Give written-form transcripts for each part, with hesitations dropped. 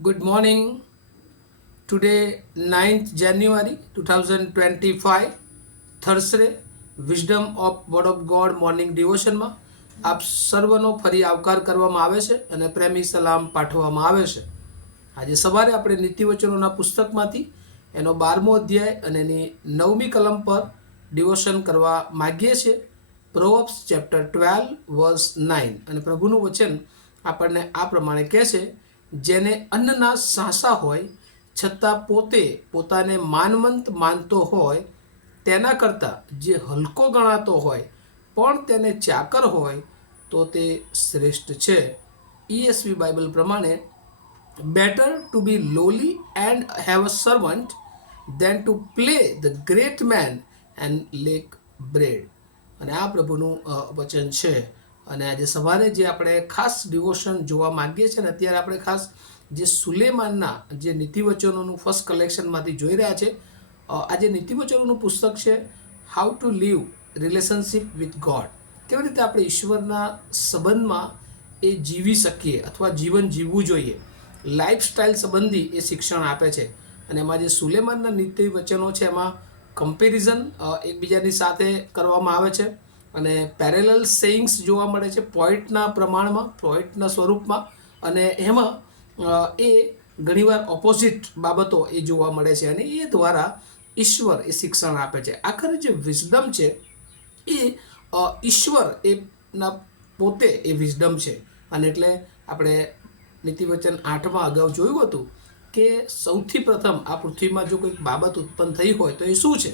Good morning. Today, 9th January 2025, Thursday, Wisdom of Word of God morning ડિવોશનમાં આપ સર્વનો ફરી આવકાર કરવામાં આવે છે અને પ્રેમી સલામ પાઠવવામાં આવે છે. આજે સવારે આપણે નીતિવચનોના પુસ્તકમાંથી એનો 12મો અધ્યાય અને એની 9મી કલમ પર ડિવોશન કરવા માગીએ છીએ. પ્રોવર્બ્સ ચેપ્ટર 12 વર્સ 9 અને પ્રભુનું વચન આપણને આ પ્રમાણે કહે છે, જેને અન્નના સાંસા હોય છતાં પોતે પોતાને માનવંત માનતો હોય તેના કરતાં જે હલકો ગણાતો હોય પણ તેને ચાકર હોય તો તે શ્રેષ્ઠ છે. ESV બાઇબલ પ્રમાણે better to be lowly and have a servant than to play the great man and lack bread. અને આ પ્રભુનું વચન છે. અને આજે સવારે જે આપણે ખાસ ડિવોશન જોવા માંગીએ છીએ ને અત્યારે આપણે ખાસ જે સુલેમાનના જે નીતિવચનોનું ફર્સ્ટ કલેક્શનમાંથી જોઈ રહ્યા છે. આજે નીતિવચનોનું પુસ્તક છે how to live relationship with God. કેવી રીતે આપણે ઈશ્વરના સંબંધમાં એ જીવી શકીએ અથવા જીવન જીવવું જોઈએ, લાઈફસ્ટાઈલ સંબંધી એ શિક્ષણ આપે છે. અને એમાં જે સુલેમાનના નીતિવચનો છે એમાં કમ્પેરિઝન એકબીજાની સાથે કરવામાં આવે છે અને પેરેલલ સેઇંગ્સ જોવા મળે છે પોઈન્ટના પ્રમાણમાં, પોઈન્ટના સ્વરૂપમાં. અને એમાં એ ઘણીવાર ઓપોઝિટ બાબતો એ જોવા મળે છે અને એ દ્વારા ઈશ્વર એ શિક્ષણ આપે છે. આખરે જે વિઝડમ છે એ ઈશ્વર એના પોતે એ વિઝડમ છે. અને એટલે આપણે નીતિવચન 8માં અગાઉ જોયું હતું કે સૌથી પ્રથમ આ પૃથ્વીમાં જો કોઈક બાબત ઉત્પન્ન થઈ હોય તો એ શું છે?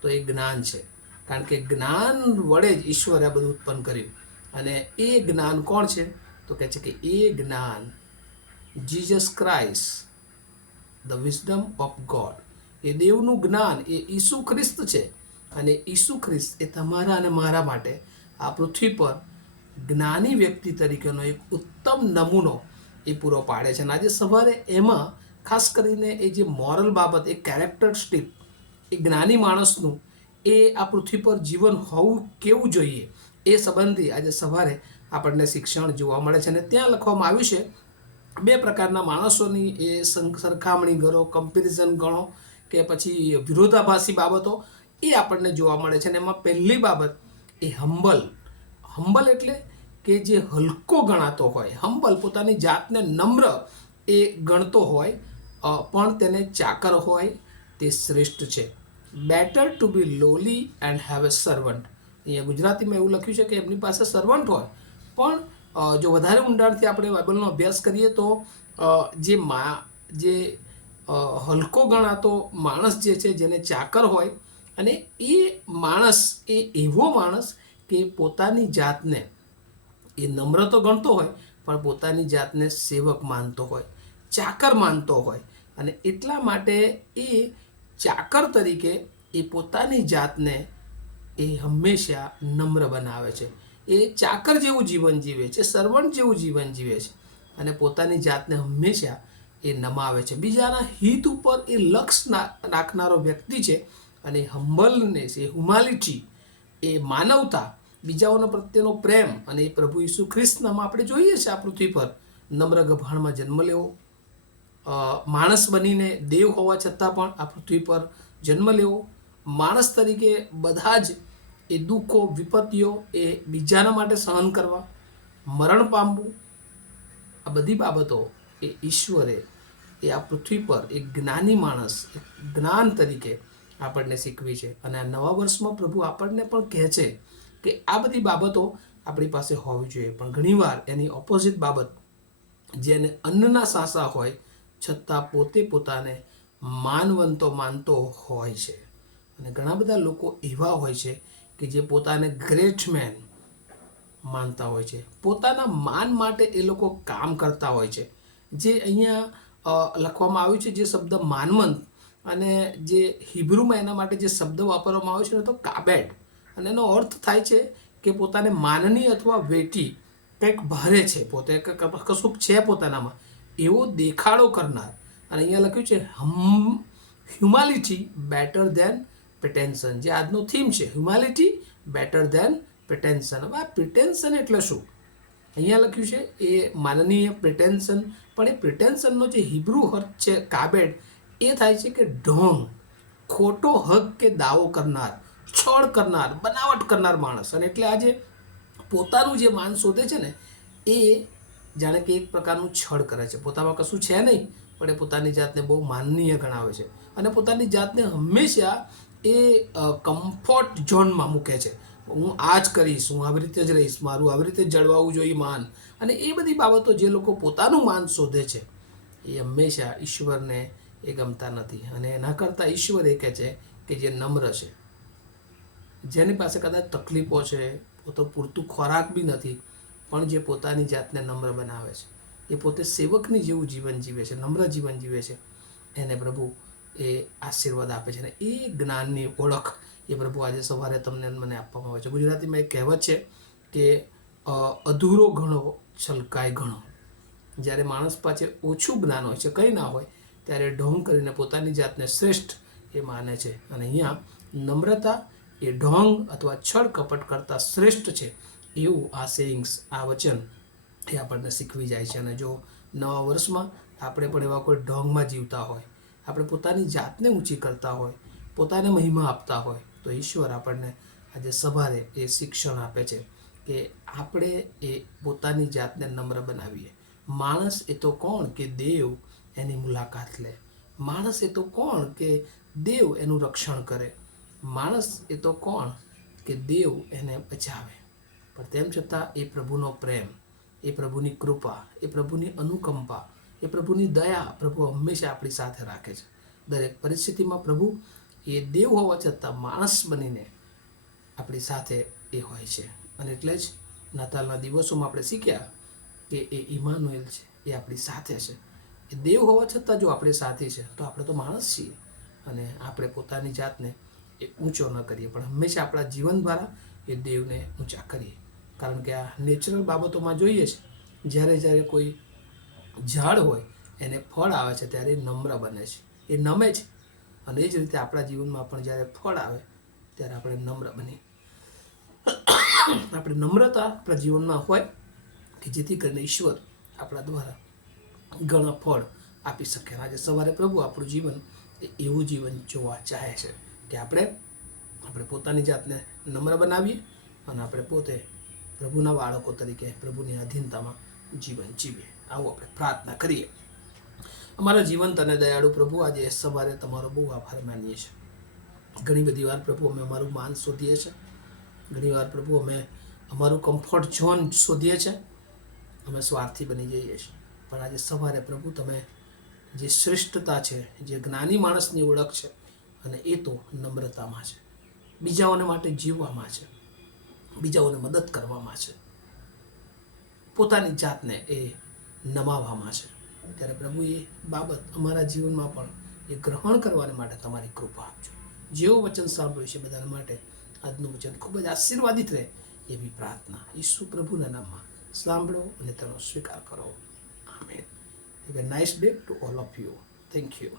તો એ જ્ઞાન છે. કારણ કે જ્ઞાન વડે જ ઈશ્વરે આ બધું ઉત્પન્ન કર્યું. અને એ જ્ઞાન કોણ છે? તો કહે છે કે એ જ્ઞાન Jesus Christ, the wisdom of God, એ દેવનું જ્ઞાન એ ઈસુ ખ્રિસ્ત છે. અને ઈસુ ખ્રિસ્ત એ તમારા અને મારા માટે આ પૃથ્વી પર જ્ઞાની વ્યક્તિ તરીકેનો એક ઉત્તમ નમૂનો એ પૂરો પાડે છે. અને આજે સવારે એમાં ખાસ કરીને એ જે મોરલ બાબત, એ કેરેક્ટરિસ્ટિક, એ જ્ઞાની માણસનું એ આ પૃથ્વી પર જીવન હોવું કેવું જોઈએ એ સંબંધી આજે સવારે આપણને શિક્ષણ જોવા મળે છે. અને ત્યાં લખવામાં આવ્યું છે બે પ્રકારના માણસોની એ સરખામણી કરો, કમ્પેરિઝન ગણો કે પછી વિરોધાભાસી બાબતો એ આપણને જોવા મળે છે. અને એમાં પહેલી બાબત એ હંબલ. હંબલ એટલે કે જે હલકો ગણાતો હોય, હંબલ પોતાની જાતને નમ્ર એ ગણતો હોય પણ તેને ચાકર હોય તે શ્રેષ્ઠ છે. Better to be lowly and have a servant. અહીંયા ગુજરાતીમાં એવું લખ્યું છે કે એમની પાસે સર્વન્ટ હોય, પણ જો વધારે ઊંડાણથી આપણે બાઇબલનો અભ્યાસ કરીએ તો જે હલકો ગણાતો માણસ જે છે, જેને ચાકર હોય, અને એ માણસ એ એવો માણસ કે પોતાની જાતને એ નમ્ર તો ગણતો હોય પણ પોતાની જાતને સેવક માનતો હોય, ચાકર માનતો હોય. અને એટલા માટે એ ચાકર તરીકે એ પોતાની જાતને એ હંમેશા નમ્ર બનાવે છે. એ ચાકર જેવું જીવન જીવે છે, સર્વન્ટ જેવું જીવન જીવે છે અને પોતાની જાતને હંમેશા એ નમાવે છે. બીજાના હિત ઉપર એ લક્ષ નાખનારો વ્યક્તિ છે. અને હમ્બલનેસ, એ હ્યુમાલિટી, એ માનવતા, બીજાઓનો પ્રત્યેનો પ્રેમ, અને એ પ્રભુ ઈસુ ખ્રિસ્તનામાં આપણે જોઈએ છે આ પૃથ્વી પર નમ્ર ગભાણમાં જન્મ લેવો, માણસ બનીને દેવ હોવા છતાં પણ આ પૃથ્વી પર જન્મ લેવો, માણસ તરીકે બધા જ એ દુઃખો, વિપત્તિઓ એ બીજાના માટે સહન કરવા, મરણ પામવું, આ બધી બાબતો એ ઈશ્વરે એ આ પૃથ્વી પર એક જ્ઞાની માણસ, એક જ્ઞાન તરીકે આપણને શીખવી છે. અને આ નવા વર્ષમાં પ્રભુ આપણને પણ કહે છે કે આ બધી બાબતો આપણી પાસે હોવી જોઈએ. પણ ઘણીવાર એની ઓપોઝિટ બાબત, જેને અન્નના સાંસા હોય છતાં પોતે પોતાને માનવંતો માનતો હોય છે. અને ઘણા બધા લોકો એવા હોય છે કે જે પોતાને ગ્રેટ મેન માનતા હોય છે, પોતાના માન માટે એ લોકો કામ કરતા હોય છે. જે અહીંયા લખવામાં આવ્યું છે, જે શબ્દ માનવંત, અને જે હિબ્રુમાં એના માટે જે શબ્દ વાપરવામાં આવ્યો છે ને, તો કાબેડ. અને એનો અર્થ થાય છે કે પોતાને માનની અથવા વેટી, કંઈક ભારે છે, પોતે કશુંક છે પોતાનામાં એવો દેખાડો કરનાર. અને અહીંયા લખ્યું છે હ્યુમાલિટી બેટર દેન પ્રિટેન્શન. જે આજનો થીમ છે, હ્યુમાલિટી બેટર દેન પ્રિટેન્શન. હવે આ પ્રિટેન્શન એટલે શું? અહીંયા લખ્યું છે એ માનનીય પ્રિટેન્શન, પણ એ પ્રિટેન્શનનો જે હિબ્રુ અર્થ છે કાબેડ, એ થાય છે કે ઢોંગ, ખોટો હક કે દાવો કરનાર, છળ કરનાર, બનાવટ કરનાર માણસ. અને એટલે આજે પોતાનું જે માન શોધે છે ને એ જાણે કે એક પ્રકારનું છળ કરે છે. પોતામાં કશું છે નહીં, પણ એ પોતાની જાતને બહુ માનનીય ગણાવે છે અને પોતાની જાતને હંમેશા એ કમ્ફર્ટ ઝોનમાં મૂકે છે. હું આ જ કરીશ, હું આવી રીતે જ રહીશ, મારું આવી રીતે જ જળવાવું જોઈએ માન. અને એ બધી બાબતો જે લોકો પોતાનું માન શોધે છે એ હંમેશા ઈશ્વરને એ ગમતા નથી. અને એના કરતાં ઈશ્વર એ કહે છે કે જે નમ્ર છે, જેની પાસે કદાચ તકલીફો છે, તો પૂરતું ખોરાક બી નથી, પણ જે પોતાની જાતને નમ્ર બનાવે છે, એ પોતે સેવકની જેવું જીવન જીવે છે, નમ્ર જીવન જીવે છે, એને પ્રભુ એ આશીર્વાદ આપે છે. અને એ જ્ઞાનની ઓળખ એ પ્રભુ આજે સવારે તમને મને આપવામાં આવે છે. ગુજરાતીમાં એક કહેવત છે કે અધૂરો ઘણો છલકાય ઘણો. જ્યારે માણસ પાસે ઓછું જ્ઞાન હોય છે, કંઈ ના હોય, ત્યારે ઢોંગ કરીને પોતાની જાતને શ્રેષ્ઠ એ માને છે. અને અહીંયા નમ્રતા એ ઢોંગ અથવા છળ કપટ કરતાં શ્રેષ્ઠ છે, એવું આ સેઇંગ્સ, આ વચન એ આપણને શીખવી જાય છે. અને જો નવા વર્ષમાં આપણે પણ એવા કોઈ ઢોંગમાં જીવતા હોય, આપણે પોતાની જાતને ઊંચી કરતા હોય, પોતાને મહિમા આપતા હોય, તો ઈશ્વર આપણને આજે સવારે એ શિક્ષણ આપે છે કે આપણે એ પોતાની જાતને નમ્ર બનાવીએ. માણસ એ તો કોણ કે દેવ એની મુલાકાત લે. માણસ એ તો કોણ કે દેવ એનું રક્ષણ કરે. માણસ એ તો કોણ કે દેવ એને બચાવે. પણ તેમ છતાં એ પ્રભુનો પ્રેમ, એ પ્રભુની કૃપા, એ પ્રભુની અનુકંપા, એ પ્રભુની દયા પ્રભુ હંમેશા આપણી સાથે રાખે છે. દરેક પરિસ્થિતિમાં પ્રભુ એ દેવ હોવા છતાં માણસ બનીને આપણી સાથે એ હોય છે. અને એટલે જ નાતાલના દિવસોમાં આપણે શીખ્યા કે એ ઇમાનુએલ છે, એ આપણી સાથે છે. એ દેવ હોવા છતાં જો આપણે સાથી છે, તો આપણે તો માણસ છીએ. અને આપણે પોતાની જાતને એ ઊંચો ન કરીએ, પણ હંમેશા આપણા જીવન દ્વારા એ દેવને ઊંચા કરીએ. કારણ કે આ નેચરલ બાબતોમાં જોઈએ છે, જ્યારે કોઈ ઝાડ હોય એને ફળ આવે છે ત્યારે એ નમ્ર બને છે, એ નમે છે. અને એ જ રીતે આપણા જીવનમાં પણ જ્યારે ફળ આવે ત્યારે આપણે નમ્ર બનીએ. આપણે નમ્રતા આપણા જીવનમાં હોય કે જેથી કરીને ઈશ્વર આપણા દ્વારા ઘણા ફળ આપી શકે. આજે સવારે પ્રભુ આપણું જીવન એવું જીવન જોવા ચાહે છે કે આપણે પોતાની જાતને નમ્ર બનાવીએ અને આપણે પોતે પ્રભુના બાળકો તરીકે પ્રભુની અધીનતામાં જીવન જીવીએ. આવું આપણે પ્રાર્થના કરીએ. અમારા જીવંત અને દયાળુ પ્રભુ, આજે સવારે તમારો બહુ આભાર માનીએ છીએ. ઘણી બધી વાર પ્રભુ અમે અમારું માન શોધીએ છીએ, ઘણી વાર પ્રભુ અમે અમારું કમ્ફર્ટ ઝોન શોધીએ છીએ, અમે સ્વાર્થી બની જઈએ છીએ. પણ આજે સવારે પ્રભુ તમે જે શ્રેષ્ઠતા છે, જે જ્ઞાની માણસની ઓળખ છે, અને એ તો નમ્રતામાં છે, બીજાઓને માટે જીવવામાં છે, બીજાઓને મદદ કરવામાં છે, પોતાની જાતને એ નમાવવામાં છે. ત્યારે પ્રભુ એ બાબત અમારા જીવનમાં પણ એ ગ્રહણ કરવાને માટે તમારી કૃપા આપજો. જેવો વચન સાંભળ્યું છે બધાના માટે આજનું વચન ખૂબ જ આશીર્વાદિત રહે એવી પ્રાર્થના ઈસુ પ્રભુના નામમાં સાંભળો અને તેનો સ્વીકાર કરો. Amen. Have a nice day to all of you. Thank you.